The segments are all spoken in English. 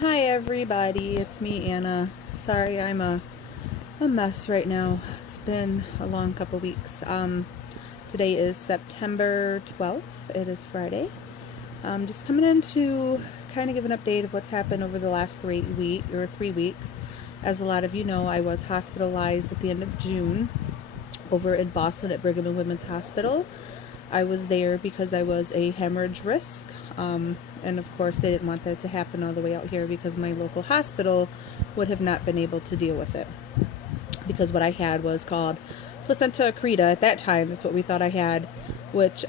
Hi everybody, it's me Anna. Sorry, I'm a mess right now. It's been a long couple weeks. Today is September 12th. It is Friday. Just coming in to kind of give an update of what's happened over the last 3 weeks. As a lot of you know, I was hospitalized at the end of June over in Boston at Brigham and Women's Hospital. I was there because I was a hemorrhage risk. And of course, they didn't want that to happen all the way out here because my local hospital would have not been able to deal with it. Because what I had was called placenta accreta at that time. That's what we thought I had, which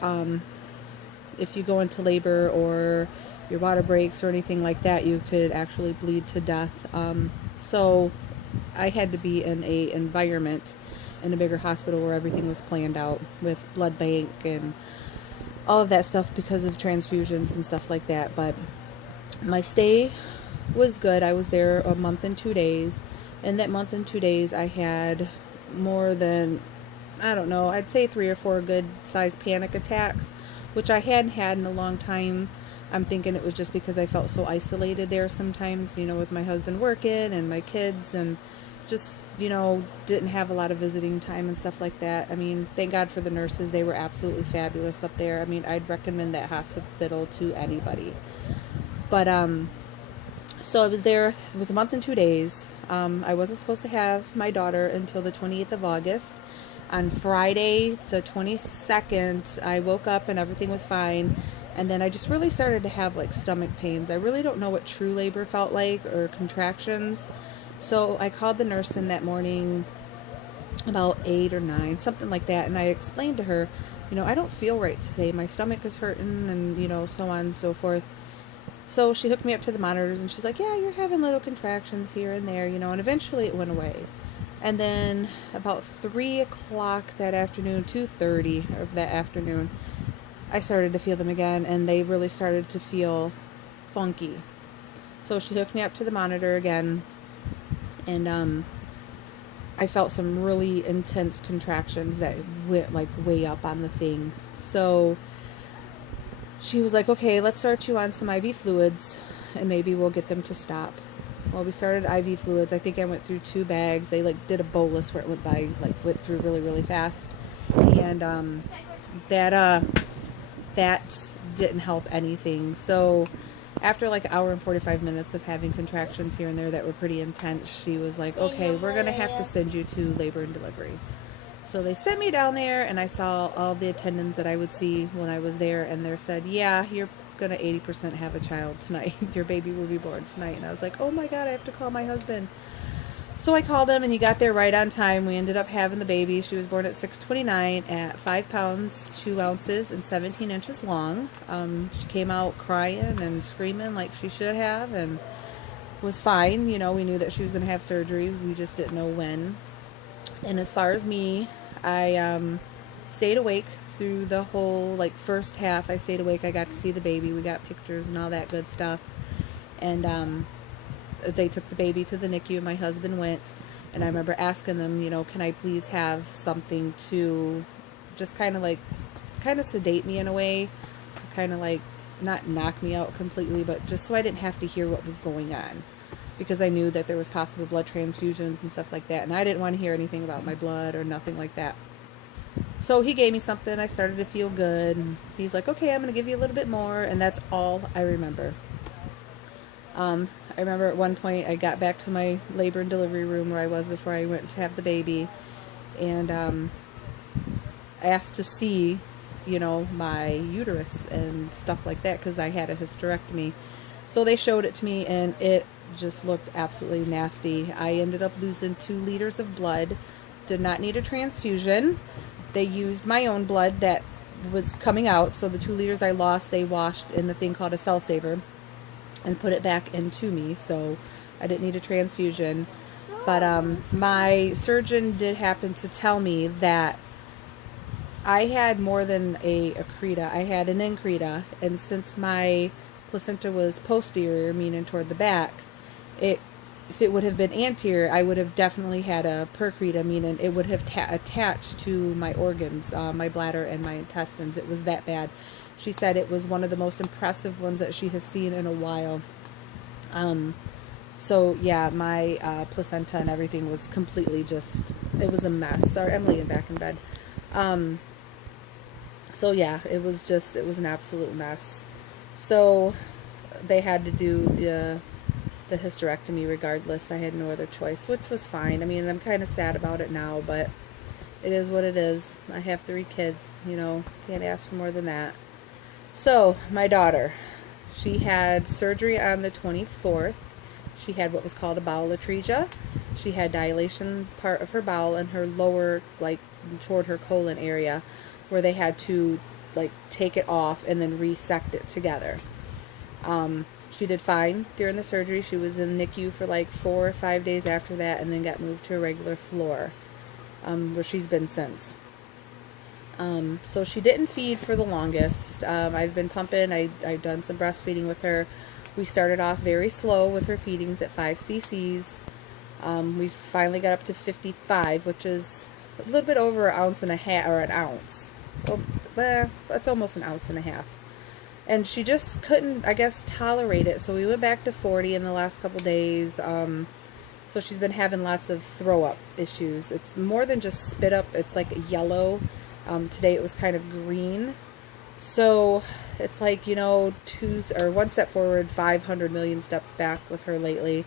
if you go into labor or your water breaks or anything like that, you could actually bleed to death. So I had to be in a environment in a bigger hospital where everything was planned out with blood bank and all of that stuff because of transfusions and stuff like that. But my stay was good. I was there a month and 2 days. In that month and 2 days, I had more than, I don't know, I'd say 3 or 4 good sized panic attacks, which I hadn't had in a long time. I'm thinking it was just because I felt so isolated there sometimes, with my husband working and my kids, and just, didn't have a lot of visiting time and stuff like that. I mean, thank God for the nurses. They were absolutely fabulous up there. I mean, I'd recommend that hospital to anybody. But, so I was there. It was a month and 2 days. I wasn't supposed to have my daughter until the 28th of August. On Friday, the 22nd, I woke up and everything was fine. And then I just really started to have like stomach pains. I really don't know what true labor felt like or contractions. So I called the nurse in that morning about 8 or 9, something like that. And I explained to her, I don't feel right today. My stomach is hurting and, so on and so forth. So she hooked me up to the monitors and she's like, yeah, you're having little contractions here and there, and eventually it went away. And then about 3 o'clock that afternoon, 2:30 of that afternoon, I started to feel them again, and they really started to feel funky. So she hooked me up to the monitor again, and I felt some really intense contractions that went like way up on the thing. So she was like, okay, let's start you on some IV fluids and maybe we'll get them to stop. Well, we started IV fluids. I think I went through 2 bags. They did a bolus where it went through really, really fast. And that didn't help anything. So after like an hour and 45 minutes of having contractions here and there that were pretty intense, she was like, okay, we're going to have to send you to labor and delivery. So they sent me down there, and I saw all the attendants that I would see when I was there, and they said, yeah, you're going to 80% have a child tonight. Your baby will be born tonight. And I was like, oh my God, I have to call my husband. So I called him, and he got there right on time. We ended up having the baby. She was born at 6:29 at 5 pounds, 2 ounces, and 17 inches long. She came out crying and screaming like she should have, and was fine. We knew that she was going to have surgery. We just didn't know when. And as far as me, I stayed awake through the whole first half. I stayed awake. I got to see the baby. We got pictures and all that good stuff. And they took the baby to the NICU, and my husband went. And I remember asking them, can I please have something to just kind of sedate me in a way, kind of not knock me out completely, but just so I didn't have to hear what was going on. Because I knew that there was possible blood transfusions and stuff like that, and I didn't want to hear anything about my blood or nothing like that. So he gave me something. I started to feel good, and he's like, okay, I'm going to give you a little bit more, and that's all I remember. I remember at one point I got back to my labor and delivery room where I was before I went to have the baby, and asked to see, my uterus and stuff like that because I had a hysterectomy. So they showed it to me, and it just looked absolutely nasty. I ended up losing 2 liters of blood. Did not need a transfusion. They used my own blood that was coming out, so the 2 liters I lost, they washed in the thing called a cell saver and put it back into me, so I didn't need a transfusion. But my surgeon did happen to tell me that I had more than a accreta. I had an increta, and since my placenta was posterior, meaning toward the back, if it would have been anterior, I would have definitely had a percreta, meaning it would have attached to my organs, my bladder and my intestines. It was that bad. She said it was one of the most impressive ones that she has seen in a while. So yeah, my placenta and everything was completely just, it was a mess. Sorry, I'm laying back in bed. So yeah, it was an absolute mess. So they had to do the hysterectomy regardless. I had no other choice, which was fine. I mean, I'm kind of sad about it now, but it is what it is. I have 3 kids, can't ask for more than that. So, my daughter, she had surgery on the 24th. She had what was called a bowel atresia. She had dilation part of her bowel and her lower, like, toward her colon area, where they had to, like, take it off and then resect it together. She did fine during the surgery. She was in NICU for like 4 or 5 days after that, and then got moved to a regular floor, where she's been since. So she didn't feed for the longest. I've been pumping. I've done some breastfeeding with her. We started off very slow with her feedings at 5 cc's. We finally got up to 55, which is a little bit over an ounce and a half, or an ounce. Well, it's almost an ounce and a half. And she just couldn't, I guess, tolerate it. So we went back to 40 in the last couple days. So she's been having lots of throw-up issues. It's more than just spit up. It's like yellow. Today it was kind of green. So it's like, 1 step forward, 500 million steps back with her lately.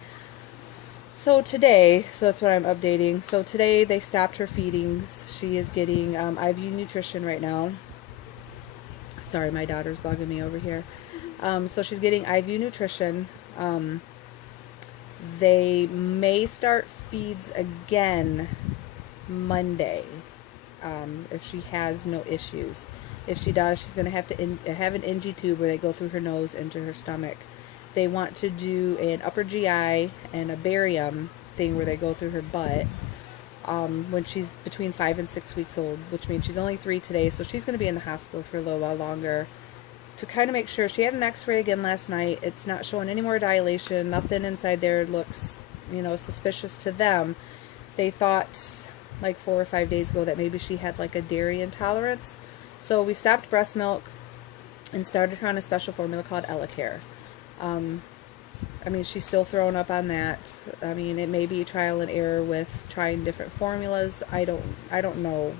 So today, so that's what I'm updating. So today they stopped her feedings. She is getting IV nutrition right now. Sorry, my daughter's bugging me over here. So she's getting IV nutrition. They may start feeds again Monday, if she has no issues. If she does, she's going to have to have an NG tube where they go through her nose into her stomach. They want to do an upper GI and a barium thing where they go through her butt. When she's between 5 and 6 weeks old, which means she's only 3 today, so she's going to be in the hospital for a little while longer to kind of make sure. She had an x-ray again last night. It's not showing any more dilation. Nothing inside there looks, suspicious to them. They thought like 4 or 5 days ago that maybe she had like a dairy intolerance. So we stopped breast milk and started her on a special formula called Elecare. She's still throwing up on that. It may be trial and error with trying different formulas. I don't know.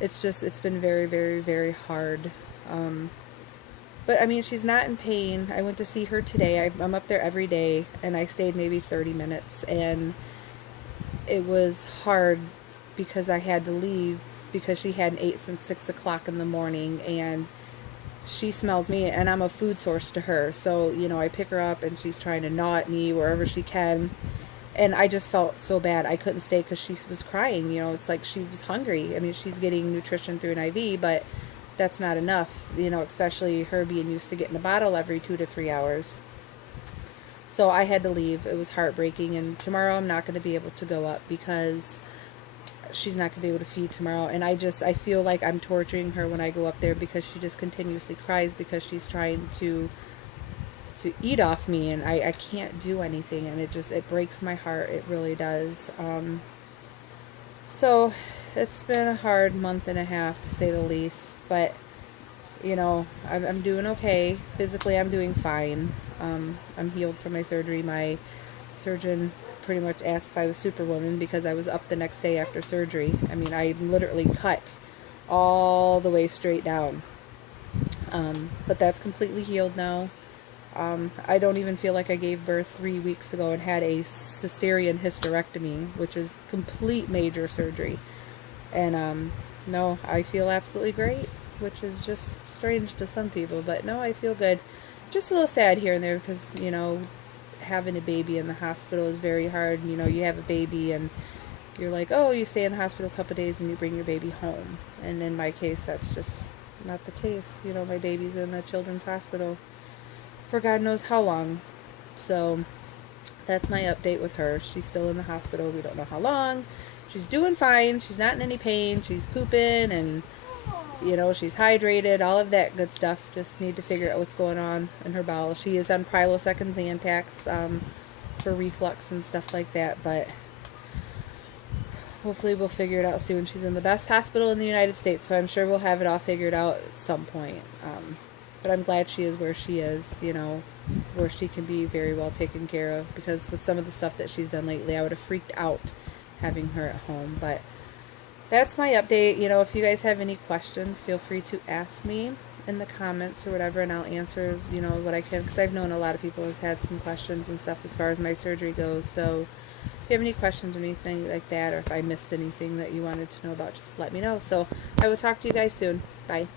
It's been very, very, very hard. But she's not in pain. I went to see her today. I'm up there every day, and I stayed maybe 30 minutes, and it was hard because I had to leave because she hadn't ate since 6 o'clock in the morning, and she smells me, and I'm a food source to her. So, I pick her up, and she's trying to gnaw at me wherever she can. And I just felt so bad. I couldn't stay because she was crying. It's like she was hungry. She's getting nutrition through an IV, but that's not enough, especially her being used to getting a bottle every 2 to 3 hours. So I had to leave. It was heartbreaking. And tomorrow I'm not going to be able to go up because she's not going to be able to feed tomorrow, and I feel like I'm torturing her when I go up there because she just continuously cries because she's trying to eat off me, and I can't do anything, and it breaks my heart. It really does. So it's been a hard month and a half, to say the least, but I'm doing okay. Physically I'm doing fine. I'm healed from my surgery. My surgeon pretty much asked if I was Superwoman because I was up the next day after surgery. I literally cut all the way straight down. But that's completely healed now. I don't even feel like I gave birth 3 weeks ago and had a cesarean hysterectomy, which is complete major surgery. And no, I feel absolutely great, which is just strange to some people. But no, I feel good. Just a little sad here and there because, having a baby in the hospital is very hard. You have a baby and you're like, oh, you stay in the hospital a couple of days and you bring your baby home. And in my case, that's just not the case. My baby's in a children's hospital for God knows how long. So that's my update with her. She's still in the hospital. We don't know how long. She's doing fine. She's not in any pain. She's pooping and she's hydrated, all of that good stuff. Just need to figure out what's going on in her bowel. She is on Prilosec and Zantac for reflux and stuff like that, but hopefully we'll figure it out soon. She's in the best hospital in the United States, so I'm sure we'll have it all figured out at some point. But I'm glad she is where she is, you know, where she can be very well taken care of, because with some of the stuff that she's done lately, I would have freaked out having her at home. But that's my update. You know, if you guys have any questions, feel free to ask me in the comments or whatever, and I'll answer, you know, what I can, because I've known a lot of people have had some questions and stuff as far as my surgery goes. So if you have any questions or anything like that, or if I missed anything that you wanted to know about, just let me know. So I will talk to you guys soon. Bye.